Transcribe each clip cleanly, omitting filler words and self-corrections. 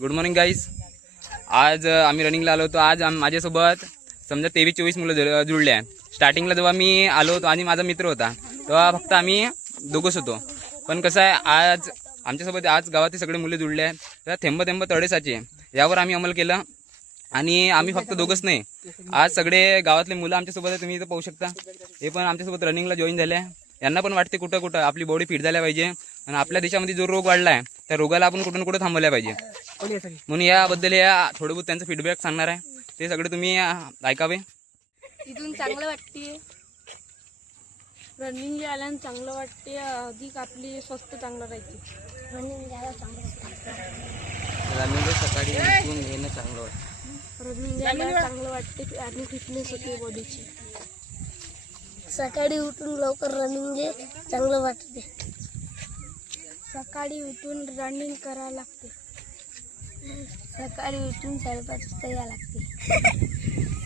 Good morning guys. आज आम्ही रनिंगला आलो होतो. आज माझ्यासोबत समजा 23-24 मुलं जुळले आहे. स्टार्टिंगला जेव्हा मी आलो होतो आणि माझा मित्र होता तेव्हा फक्त आम्ही दोघंच होतो. पण कसं आहे, आज आमच्यासोबत आज गावातील सगळे मुले जुळले आहेत. तर थेंब थेंब तळे साचे यावर आम्ही अंमल केला आणि आम्ही फक्त दोघंच नाही, आज सगळे गावातले मुलं आमच्यासोबत आहे. तुम्ही इथं पाहू शकता, हे पण आमच्यासोबत रनिंगला जॉईन झाले आहे. यांना पण वाटते कुठं कुठं आपली बॉडी फिट झाल्या पाहिजे आणि आपल्या देशामध्ये जो रोग वाढला आहे त्या रोगाला आपण कुठून कुठं थांबवल्या पाहिजे. म्हणून याबद्दल या थोडं बहुत त्यांचं फीडबॅक सांगणार आहे, ते सगळे तुम्ही ऐकावे. इथून चांगलं वाटते, रनिंग आल्यानं चांगलं वाटते, अधिक आपली स्वास्थ्य चांगलं राहते. रनिंग यायला चांगलं सकाळी उठून येणं चांगलं वाटतं. रनिंग यायला चांगलं वाटते आणि फिटनेस होते बॉडीची. सकाळी उठून लवकर रनिंग चांगलं वाटते. सकाळी उठून रनिंग करायला लागते. सकाळी उठून 5:30 वाजता यायला लागते.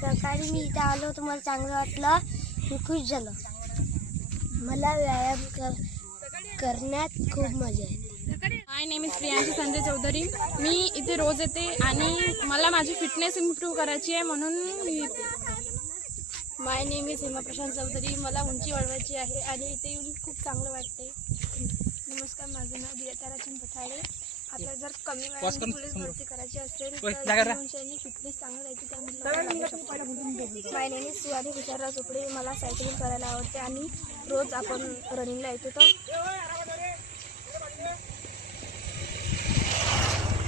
सकाळी मी इथं आलो तर मला चांगलं वाटलं, मी खुश झालो. मला व्यायाम करण्यात खूप मजा येते. माय नेम इज प्रियांशी संजय चौधरी. मी इथे रोज येते आणि मला माझी फिटनेस इम्प्रूव्ह करायची आहे म्हणून मी येते. माय नेम इज हेमा प्रशांत चौधरी. मला उंची वाढवायची आहे आणि इथे येऊन खूप चांगलं वाटते. नमस्कार, माझं नाव दिया ताराचंद पठारे. आपल्याला जर कमी वयात पोलीस भरती करायची असेल तर उंची आणि फिटनेस चांगलं राहते, त्यामुळे माय नेम इज सुहानी विचारराव चोपडे. मला सायकलिंग करायला आवडते आणि रोज आपण रनिंगला येतो. तर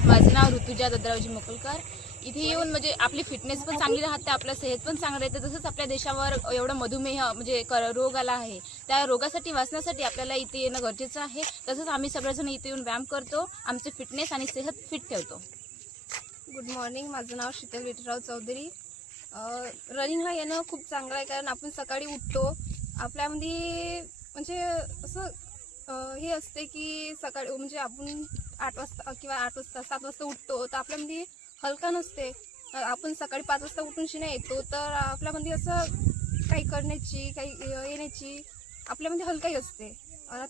माझं नाव ऋतुजा दद्रावजी मोकलकर. इथे येऊन म्हणजे आपली फिटनेस पण चांगली राहते, आपल्या सेहत पण चांगली राहते. तसंच आपल्या देशावर एवढं मधुमेह म्हणजे रोग आला आहे, त्या रोगासाठी वाचण्यासाठी आपल्याला इथे येणं गरजेचं आहे. तसंच आम्ही सगळेजण इथे येऊन व्यायाम करतो, आमची फिटनेस आणि सेहत फिट ठेवतो. गुड मॉर्निंग, माझं नाव शीतल विठराव चौधरी. रनिंगला येणं खूप चांगलं आहे, कारण आपण सकाळी उठतो, आपल्यामध्ये म्हणजे असं हे असते की सकाळी म्हणजे आपण 8 वाजता किंवा 8 वाजता 7 वाजता उठतो, तर आपल्यामध्ये हलका नसते. आपण सकाळी 5 वाजता उठून शिना येतो, तर आपल्यामध्ये असं काही करण्याची काही येण्याची आपल्यामध्ये हलकाही असते.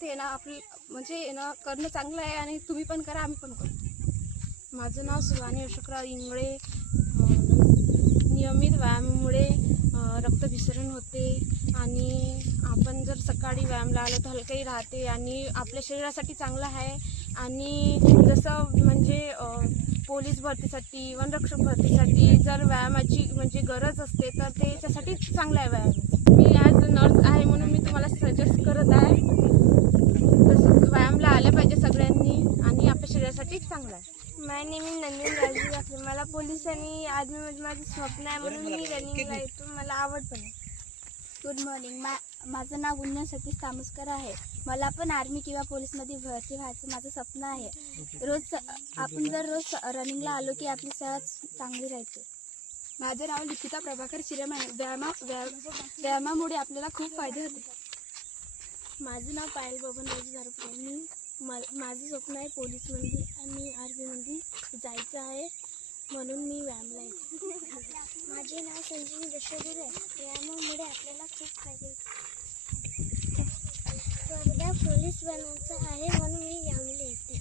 ते येणं आपलं म्हणजे येणं करणं चांगलं आहे आणि तुम्ही पण करा, आम्ही पण करतो. माझं नाव सुहानी अशोकराव इंगळे. नियमित व्यायामामुळे रक्तभिसरण होते आणि आपण जर सकाळी व्यायामला आलो तर हलकंही राहते आणि आपल्या शरीरासाठी चांगलं आहे. आणि जसं म्हणजे पोलीस भरतीसाठी, वनरक्षक भरतीसाठी जर व्यायामाची म्हणजे गरज असते तर त्याच्यासाठी चांगला आहे व्यायाम. मी ॲज अ नर्स आहे म्हणून मी तुम्हाला सजेस्ट करत आहे. तसंच व्यायामला आल्या पाहिजे सगळ्यांनी आणि आपल्या शरीरासाठी चांगलं आहे. माय नेम इज नंदन राजू जाफरी. मला पोलीस आणि आर्मीमध्ये माझं स्वप्न आहे म्हणून मी रनिंगला येतो, मला आवड पण आहे. गुड मॉर्निंग, माझं नाव गुंजन सतीश तामस्कर आहे. मला पण आर्मी किंवा पोलीसमध्ये भरती व्हायचं माझं स्वप्न आहे. आपण जर रोज रनिंगला आलो की आपली सेहत चांगली राहते. माझं नाव लिखिता प्रभाकर शिरम आहे. व्यायामामुळे आपल्याला खूप फायदे होते. माझं नाव पायल बबनरावजी झारपुरे. माझं स्वप्न आहे पोलीसमध्ये आणि आर्मीमध्ये जायचं आहे म्हणून मी व्यायामला येते. माझे नाव संजीवनी दशरथ आहे. व्यायामामुळे आपल्याला खूप फायदे होते. उद्या पोलीस बनायचं आहे म्हणून मी व्यायामला येते.